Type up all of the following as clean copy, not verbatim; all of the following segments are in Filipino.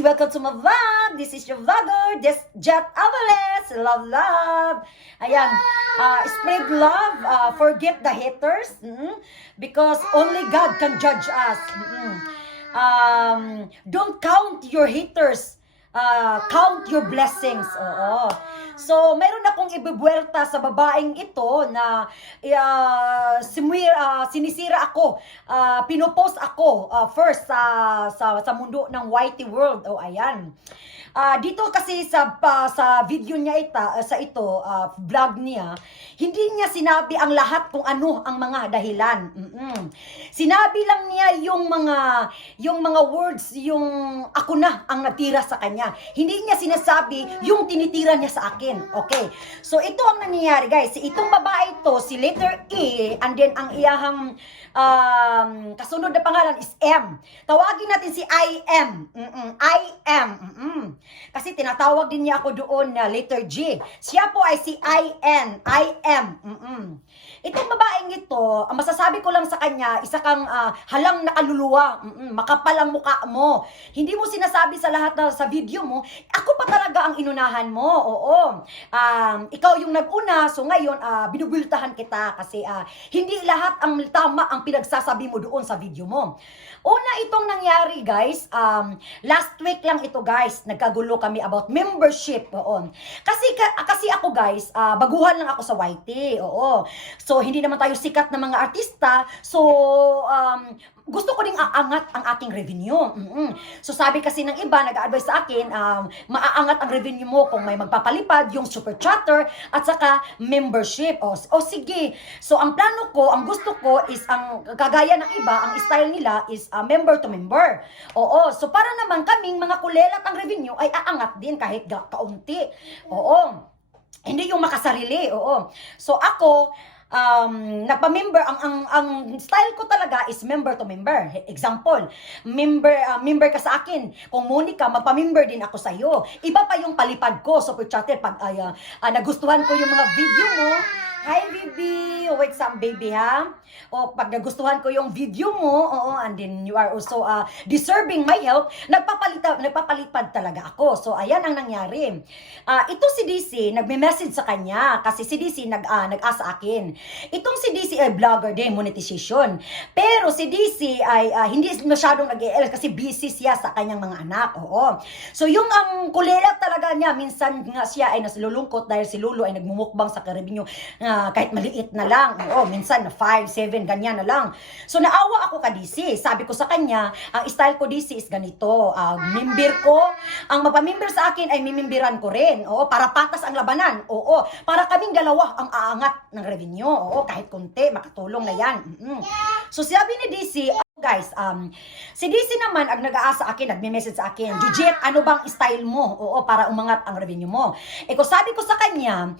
Welcome to my vlog. This is your vlogger, Jet Avales. Love. Ayan, spread love, forget the haters, because only God can judge us. Don't count your haters. Count your blessings. Oo. So, mayroon akong ibubuelta sa babaeng ito na sinisira ako. Pinopost ako first sa mundo ng YT world. O, ayan. Dito kasi sa video niya ito, vlog niya, hindi niya sinabi ang lahat kung ano ang mga dahilan. Sinabi lang niya yung mga words, yung ako na ang natira sa kanya. Hindi niya sinasabi yung tinitira niya sa akin. Okay. So ito ang nangyayari, guys. Itong babae ito, si letter E, and then ang iyahang kasunod na pangalan is M. Tawagin natin si I-M. Kasi tinatawag din niya ako doon na letter G. Siya po ay si I-N. I-M. Itong babaeng ito, ang masasabi ko lang sa kanya, isa kang halang na kaluluwa. Makapal ang mukha mo. Hindi mo sinasabi sa lahat na sa video mo, ako pa talaga ang inunahan mo. Oo. Ikaw yung nag-una, so ngayon, binubultahan kita kasi hindi lahat ang tama ang pinagsasabi mo doon sa video mo. Una itong nangyari, guys, last week lang ito, guys, nagkagulo kami about membership. Oo. Kasi ako, guys, baguhan lang ako sa YT. Oo. So, hindi naman tayo sikat na mga artista. So, gusto ko ding aangat ang aking revenue. So, sabi kasi ng iba, nag-a-advise sa akin, maaangat ang revenue mo kung may magpapalipad, yung super chatter, at saka membership. O sige. So, ang plano ko, ang gusto ko is, ang kagaya ng iba, ang style nila is member to member. Oo. So, para naman kaming mga kulelat ang revenue ay aangat din kahit kaunti. Oo. Hindi yung makasarili. Oo. So, ako, nagpa-member, ang style ko talaga is member to member. Example, member ka sa akin. Kung Monica, magpa-member din ako sa iyo. Iba pa yung palipad ko, super chatter, pag nagustuhan ko yung mga video mo. Hi, baby! Wait, some baby, ha? O, pag nagustuhan ko yung video mo, and then you are also deserving my help, nagpapalipad talaga ako. So, ayan ang nangyari. Ito si DC, nagme-message sa kanya, kasi si DC nag-asa akin. Itong si DC ay vlogger din, monetization. Pero si DC ay hindi masyadong nag-EL kasi busy siya sa kanyang mga anak. Oo. So, yung ang kulelat talaga niya, minsan nga siya ay nasalulungkot dahil si Lulu ay nagmumukbang sa karibinyo kahit maliit na lang. Oo, minsan na 5, 7, ganyan na lang. So, naawa ako ka DC. Sabi ko sa kanya, ang style ko DC is ganito. Member ko, ang mapamember sa akin ay mimimbiran ko rin. Oo, para patas ang labanan. Oo, para kaming dalawa ang aangat ng revenue. Oo, kahit konti, makatulong na yan. So, sabi ni DC, guys, si DC naman ang nag-aasa akin, nagme-message sa akin, Jujit, ano bang style mo? Oo, para umangat ang revenue mo. Kung sabi ko sa kanya,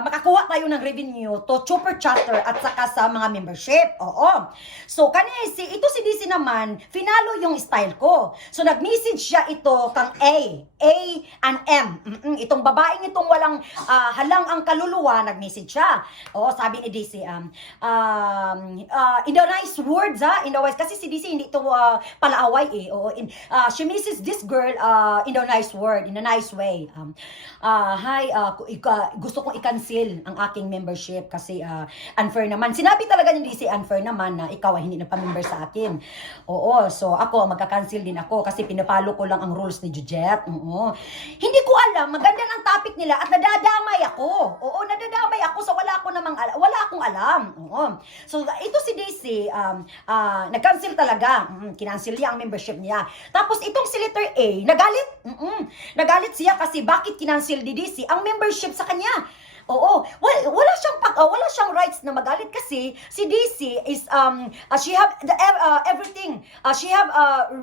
makakuha tayo ng revenue to super chatter at saka sa mga membership. Oo. So, ito si DC naman, finalo yung style ko. So, nag-message siya ito kang A and M. Itong babaeng itong walang halang ang kaluluwa, nag-message siya. Oo, sabi ni DC, in the nice words, in the wise, kasi si DC hindi ito palaaway eh. Oo, she misses this girl in a nice word, in a nice way. Hi, gusto kong i-cancel ang aking membership kasi unfair naman. Sinabi talaga ni DC, unfair naman na ikaw ay hindi nagpa-member sa akin. Oo, so ako, magka-cancel din ako kasi pinapalo ko lang ang rules ni Jujet. Oo. Hindi ko alam, maganda ng topic nila at nadadamay ako. Oo, nadadamay ako, so wala akong alam. Oo. So, ito si DC, nag-cancel talaga. Kinancel niya ang membership niya. Tapos itong si letter A, nagalit. Nagalit siya kasi bakit kinancel ni DC ang membership sa kanya. Oo, wala siyang rights na magalit kasi si DC is she have everything. She have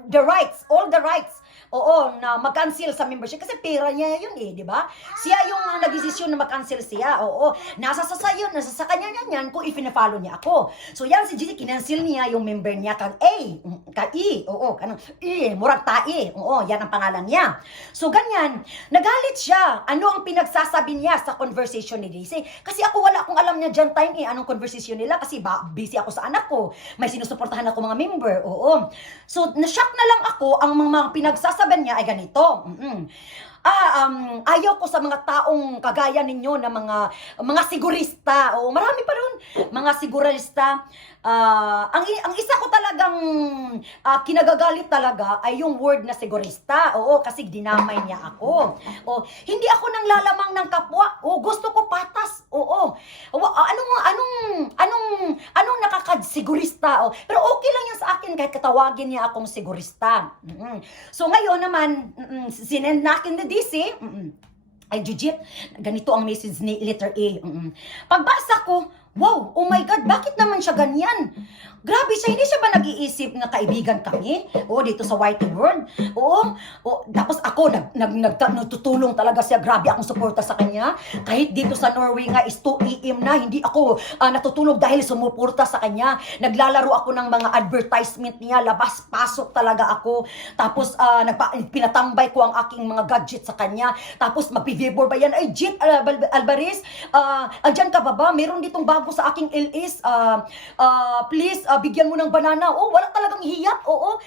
the rights, all the rights. Oo, na mag-cancel sa membership kasi pera niya yun eh, di ba? Siya yung nagdesisyon na mag-cancel siya. Oo, nasa sa kanya yan kung i-follow niya ako. So yan si Gigi, kinancel niya yung member niya kang A, kang E. Oo, kanang E, murag tae. Oo, yan ang pangalan niya. So ganyan, nagalit siya. Ano ang pinagsasabi niya sa conversation ni DC? Kasi ako wala akong alam niya dyan time anong conversation nila kasi busy ako sa anak ko. May sinusuportahan ako mga member. Oo. So, na-shock na lang ako ang mga pinagsasabi sabi niya ay ganito. Ayaw ko sa mga taong kagaya ninyo na mga sigurista. O marami pa ron, mga sigurista. Ang isa ko talagang kinagagalit talaga ay yung word na sigurista. Oo, kasi dinamay niya ako. O, hindi ako nang lalamang ng kapwa. O, gusto ko patas. Oo. Anong nakakadsigurista? O, pero okay lang yan sa akin kahit katawagin niya akong sigurista. So ngayon naman, sinend na akin na DC. Ay, Jujit, ganito ang message ni letter A. Pagbasa ko, wow, oh my God, bakit naman siya ganyan? Grabe siya, hindi siya ba nag-iisip na kaibigan kami? Oo, dito sa White World. Oo, tapos ako, nagtutulong talaga siya. Grabe akong suporta sa kanya. Kahit dito sa Norway nga, is 2 AM na, hindi ako natutulog dahil sumuporta sa kanya. Naglalaro ako ng mga advertisement niya, labas-pasok talaga ako. Tapos, pinatambay ko ang aking mga gadget sa kanya. Tapos, magpivibor ba yan? Ay, Jit Alvarez, andyan ka ba? Meron ditong bago sa aking LS. Please, bigyan mo ng banana. Oh, wala talagang hiya. Oo.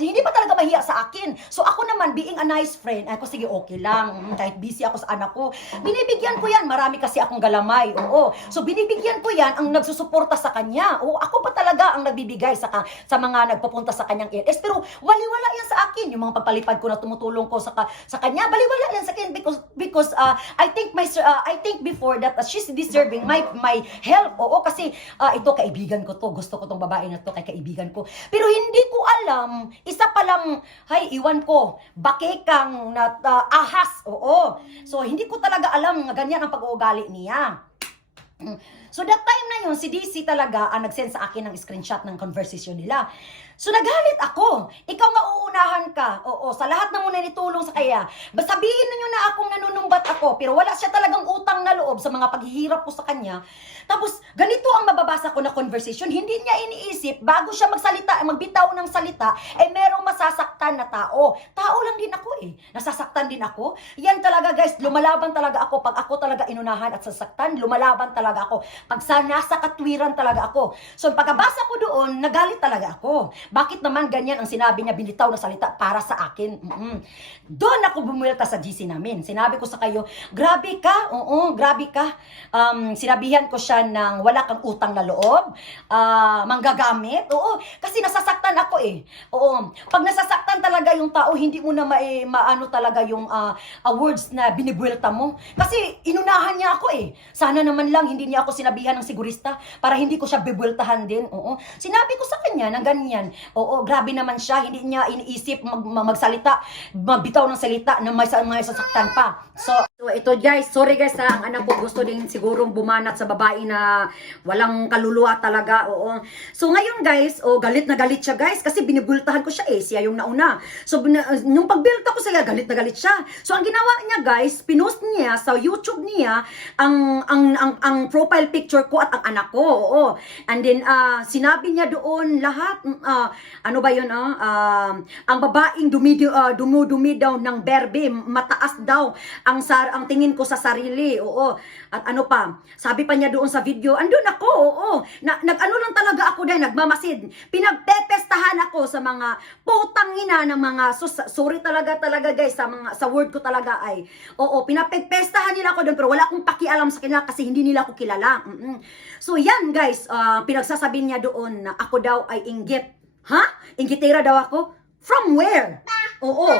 Hindi pa talaga mahiya sa akin. So ako naman, being a nice friend, ako sige, okay lang. Kahit busy ako sa anak ko, binibigyan ko yan. Marami kasi akong galamay. Oo. So binibigyan ko yan ang nagsusuporta sa kanya. Oo, ako pa talaga ang nagbibigay sa mga nagpapunta sa kanyang LS. Pero waliwala yan sa akin. Yung mga pagpalipad ko na tumutulong ko sa kanya, baliwala yan sa akin because I think before that she's deserving my help. Oo, kasi ito kaibigan ko to. Gusto ko tong babae na to kay kaibigan ko. Pero hindi ko alam, isa pa lang, iwan ko, bakekang na ahas. Oo. So, hindi ko talaga alam nga ganyan ang pag-uugali niya. So, that time na yun, si DC talaga ang nag-send sa akin ng screenshot ng conversation nila. So, nagalit ako. Ikaw nga uunahan ka. Oo, sa lahat na muna nitulong sa kaya. Sabihin ninyo na akong nanunumbat ako, pero wala siya talagang utang na loob sa mga paghihirap ko sa kanya. Tapos, ganito ang mababasa ko na conversation. Hindi niya iniisip, bago siya magbitaw ng salita, merong masasaktan na tao. Tao lang din ako Nasasaktan din ako. Yan talaga guys, lumalaban talaga ako. Pag ako talaga inunahan at sasaktan, lumalaban talaga ako. Pag nasa katwiran talaga ako. So, pagkabasa ko doon, nagalit talaga ako. Bakit naman ganyan ang sinabi niya, binitaw na salita para sa akin? Doon ako bumulta sa GC namin. Sinabi ko sa kayo, grabe ka, grabe ka. Sinabihan ko siya ng wala kang utang na loob, manggagamit. Oo, kasi nasasaktan ako Oo, pag nasasaktan talaga yung tao, hindi mo na maano talaga yung words na binibuelta mo. Kasi inunahan niya ako Sana naman lang hindi niya ako sinabihan ng sigurista para hindi ko siya bibueltahan din. Oo, sinabi ko sa kanya ng ganyan. Oo, grabe naman siya. Hindi niya iniisip magsalita, magbitaw ng salita na may sasaktan pa. So ito guys, sorry guys ang anak ko gusto din sigurong bumanat sa babae na walang kaluluwa talaga. Oo. So ngayon guys, galit na galit siya guys kasi binibultahan ko siya siya yung nauna. So nung pagbilta ko siya, galit na galit siya. So ang ginawa niya guys, pinost niya sa YouTube niya ang profile picture ko at ang anak ko. Oo. And then sinabi niya doon lahat ano ba yun ang babaeng dumudumi daw ng berbe, mataas daw ang tingin ko sa sarili. Oo. At ano pa, sabi pa niya doon sa video, andun ako. Oo. Nag-ano lang talaga ako dahil nagmamasid. Pinagtetestahan ako sa mga putang ina ng mga sorry talaga guys sa word ko talaga oo, pinapegpestahan nila ako doon pero wala akong pakialam sa kanila kasi hindi nila ako kilala. So yan guys, pinagsasabi niya doon na ako daw ay inggit. Ha? Inggitera daw ako? From where? Oo.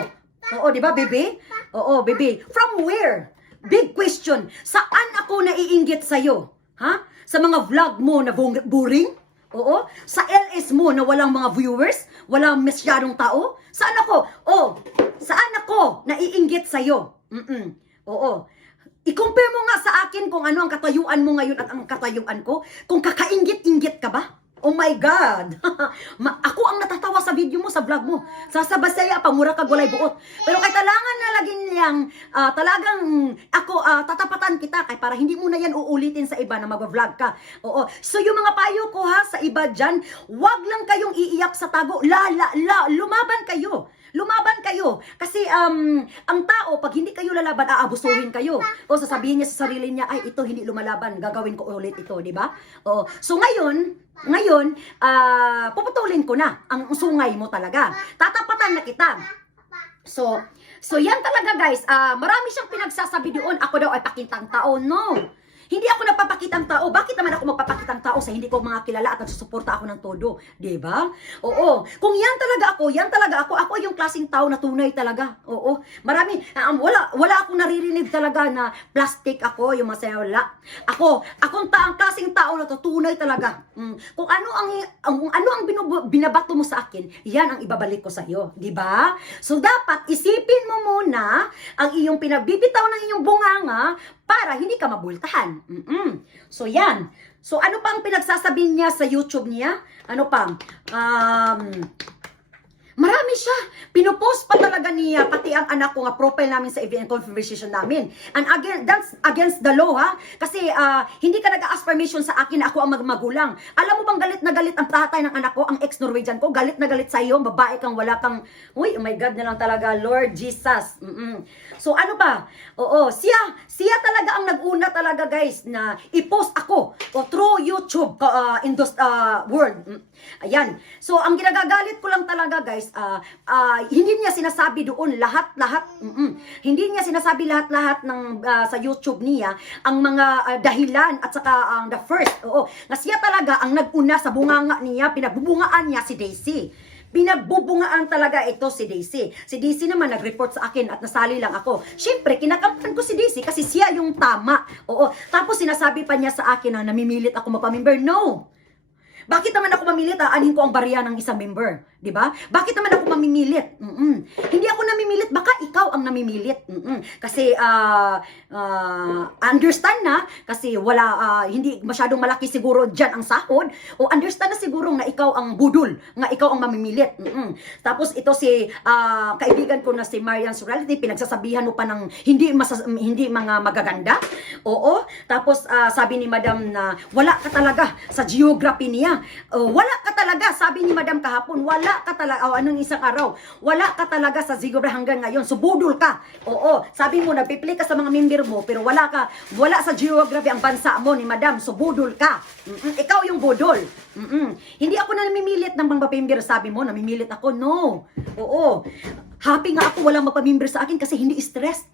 Oo, di ba, baby? Oo, baby. From where? Big question. Saan ako naiinggit sa'yo? Ha? Sa mga vlog mo na boring? Oo. Sa LS mo na walang mga viewers? Walang masyadong tao? Saan ako? Saan ako naiinggit sa'yo? Oo. I-compare mo nga sa akin kung ano ang katayuan mo ngayon at ang katayuan ko. Kung kakainggit-inggit ka ba? Oh my God! Ako ang natatawa sa video mo, sa vlog mo. Sasabasaya, pamura ka gulay buot. Pero kay talangan na laging niyang, talagang ako, tatapatan kita kay para hindi mo na yan uulitin sa iba na mag-vlog ka. Oo. So yung mga payo ko sa iba dyan, wag lang kayong iiyak sa tago. Lumaban kayo. Lumaban kayo. Kasi ang tao, pag hindi kayo lalaban, aabusuhin kayo. O sasabihin niya sa sarili niya, ay ito hindi lumalaban, gagawin ko ulit ito, di ba? O, so ngayon, puputulin ko na ang sungay mo talaga. Tatapatan na kita. So, so yan talaga guys, marami siyang pinagsasabi doon, ako daw ay pakitang tao, no. Hindi ako nagpapakitang tao. Bakit naman ako magpapakitang tao sa hindi ko mga kilala at nagsusuporta ako ng todo? Diba? Oo. Kung yan talaga ako. Ako yung klaseng tao na tunay talaga. Oo. Marami, wala akong naririnig talaga na plastic ako, yung masaya, wala. Akong klaseng tao na to, tunay talaga. Kung ano ang binabato mo sa akin, yan ang ibabalik ko sa iyo. Diba? So, dapat isipin mo muna ang iyong pinagbibitaw ng iyong bunganga para hindi ka mabultahan. So, yan. So, ano pang pinagsasabi niya sa YouTube niya? Ano pang? Marami siya. Pinopost pa talaga niya, pati ang anak ko nga, profile namin sa event conversation namin. And again, that's against the law, ha? Kasi hindi ka nag-ask permission sa akin na ako ang magulang. Alam mo bang galit na galit ang tatay ng anak ko, ang ex-Norwegian ko, galit na galit sa iyo, babae kang wala kang, uy, oh my God na lang talaga, Lord Jesus. So ano ba? Oo, siya talaga ang nag-una talaga guys na i-post ako through YouTube in this world. Ayan. So ang ginagagalit ko lang talaga guys, hindi niya sinasabi doon lahat-lahat. Hindi niya sinasabi lahat-lahat ng sa YouTube niya ang mga dahilan at saka ang the first. Oo, na siya talaga ang nag-una sa bunganga niya, pinagbubungaan niya si Daisy. Pinagbubungaan talaga ito si Daisy. Si Daisy naman nag-report sa akin at nasali lang ako. Siyempre, kinakampan ko si Daisy kasi siya yung tama. Oo. Tapos sinasabi pa niya sa akin na namimilit ako magpa-member. No! Bakit naman ako mamilit? Aanhin ko ang barya ng isang member. Diba? Bakit naman ako mamimilit? Hindi ako namimilit. Baka ikaw ang namimilit. Kasi, understand na. Kasi wala, hindi masyadong malaki siguro dyan ang sahod. O understand na siguro na ikaw ang budol. Nga ikaw ang mamimilit. Tapos ito si kaibigan ko na si Marian Surality, pinagsasabihan mo pa ng hindi mga magaganda. Oo. Tapos sabi ni Madam na wala ka talaga sa geography niya. Wala ka talaga, sabi ni Madam kahapon, wala ka talaga, anong isang araw, wala ka talaga sa geography hanggang ngayon, so budol ka. Oo, sabi mo, nagpipili ka sa mga member mo, pero wala sa geography ang bansa mo ni Madam, so budol ka. Ikaw yung budol. Hindi ako na namimilit ng mga member, sabi mo, namimilit ako, no. Oo. Happy nga ako walang magpa-member sa akin kasi hindi stress.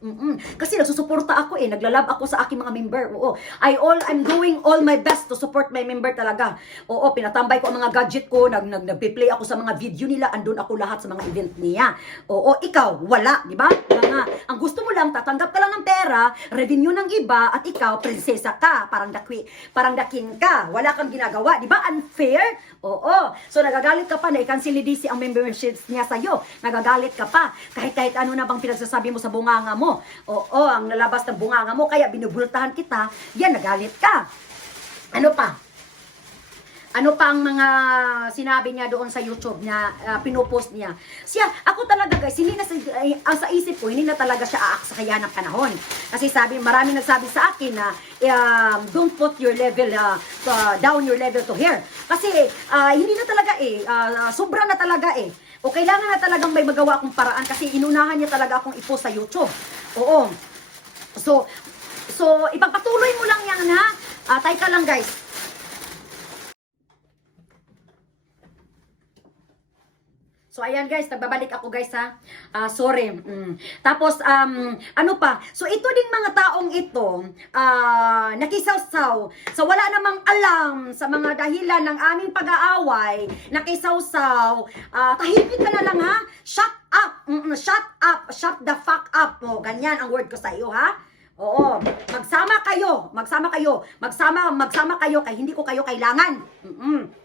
Kasi nagsusuporta ako naglalab ako sa aking mga member. Oo. I'm doing all my best to support my member talaga. Oo, pinatambay ko ang mga gadget ko, nagpi-play ako sa mga video nila, andun ako lahat sa mga event niya. Oo, ikaw, wala, di ba? Ang gusto mo lang, tatanggap ka lang ng pera, revenue ng iba, at ikaw, prinsesa ka, parang daking ka, wala kang ginagawa, di ba? Unfair? Oo. So, nagagalit ka pa na i-cancel ni DC ang memberships niya sa'yo. Nagagalit ka pa. Kahit ano na bang pinagsasabi mo sa bunganga mo. Oo, ang nalabas ng bunganga mo, kaya binubultahan kita, yan, nagalit ka. Ano pa? Ano pa ang mga sinabi niya doon sa YouTube niya, pinopost niya. Ako talaga guys, hindi na sa isip ko, hindi na talaga siya aak sa kaya ng panahon. Kasi marami nagsabi sa akin na don't put your level, down your level to here. Kasi hindi na talaga sobra na talaga O kailangan na talagang may magawa akong paraan kasi inunahan niya talaga akong i-post sa YouTube. Oo. So ipagpatuloy mo lang yan ha. Teka lang guys. So, ayan guys, nagbabalik ako guys ha. Sorry. Tapos, ano pa? So, ito ding mga taong ito, nakisawsaw. So, wala namang alam sa mga dahilan ng aming pag-aaway, nakisawsaw. Tahimik ka na lang ha. Shut up. Shut up. Shut the fuck up. Ganyan ang word ko sa iyo ha. Oo, magsama kayo kay hindi ko kayo kailangan.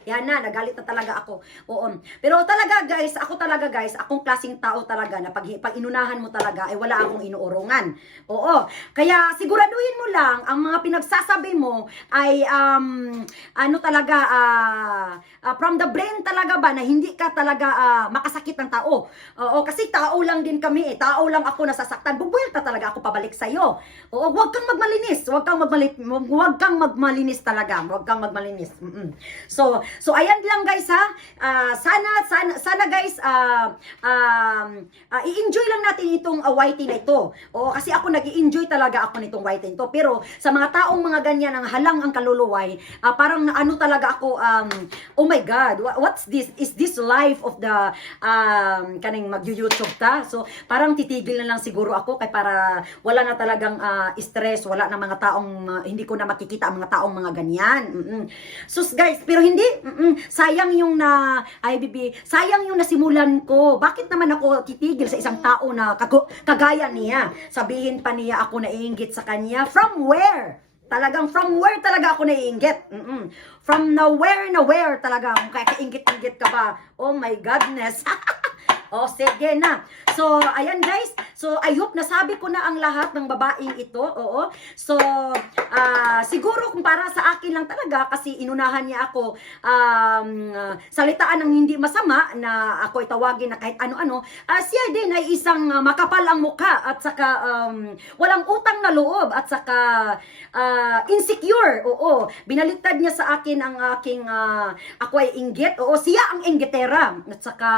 Yan na, nagalit na talaga ako. Oo. Pero talaga guys, akong klaseng tao talaga na pag inunahan mo talaga ay wala akong inuurungan. Oo. Kaya siguraduhin mo lang ang mga pinagsasabi mo ay from the brain talaga ba na hindi ka talaga makasakit ng tao. Oo, kasi tao lang din kami Tao lang ako nasasaktan. Bubuelta talaga ako pabalik sa iyo. Oo, huwag kang magmalinis. Huwag kang magmalinis talaga. Huwag kang magmalinis. So ayan lang guys ha. Sana guys i-enjoy lang natin itong whitey na ito. Oo, kasi ako nag-i-enjoy talaga ako nitong whitey nito. Pero sa mga taong mga ganyan ang halang ang kaluluway, parang ano talaga ako, oh my God, what's this? Is this life of the kaning mag-YouTube ta? So parang titigil na lang siguro ako kay para wala na talagang stress, wala na mga taong hindi ko na makikita ang mga taong mga ganyan. So guys, pero hindi, sayang yung sayang yung nasimulan ko. Bakit naman ako titigil sa isang tao na kagaya niya? Sabihin pa niya ako naiinggit sa kanya. From where? Talagang from where talaga ako naiinggit? From nowhere talaga. Kung kakainggit-inggit ka ba? Oh my goodness. Oh, sige na. So, ayan guys. So, I hope nasabi ko na ang lahat ng babaeng ito. Oo. So, siguro kung para sa akin lang talaga kasi inunahan niya ako salitaan ng hindi masama na ako itawagin na kahit ano-ano. Siya din ay isang makapal ang mukha at saka walang utang na loob at saka insecure. Oo. Binaliktad niya sa akin ang aking ako ay inggit. Oo, siya ang inggitera. At saka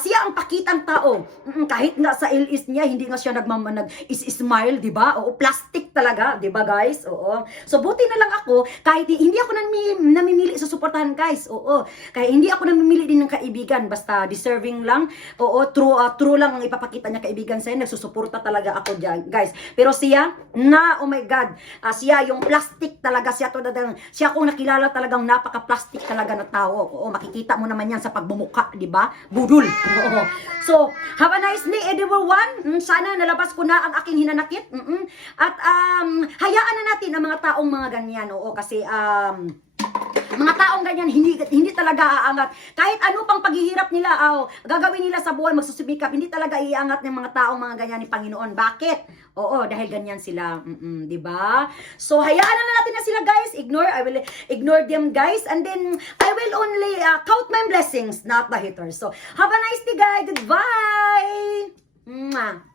siya ang pakitang tao. Kahit nga sa LS niya, hindi nga siya nag-smile, di ba? Oo, plastic talaga, di ba guys? Oo. So, buti na lang ako, kahit hindi ako namimili sa suportahan guys. Oo. Kaya hindi ako namimili din ng kaibigan, basta deserving lang. Oo, true lang ang ipapakita niya kaibigan sa'yo. Nagsusuporta talaga ako dyan, guys. Pero siya, oh my God, siya yung plastic talaga. Siya akong nakilala talagang napaka-plastic talaga na tao. Oo, makikita mo naman yan sa pagbumuka, di ba? Budol. Oo. So, have a nice day everyone. Sana nalabas ko na ang aking hinanakit. At hayaan na natin ang mga taong mga ganyan. Oo, kasi mga taong ganyan, hindi talaga aangat. Kahit ano pang paghihirap nila, gagawin nila sa buhay, magsusumikap, hindi talaga iangat ng mga taong mga ganyan ni Panginoon. Bakit? Oo, dahil ganyan sila. Di ba? So, hayaan na natin na sila, guys. I will ignore them, guys. And then, I will only count my blessings, not the haters. So, have a nice day, guys. Goodbye! Mwah!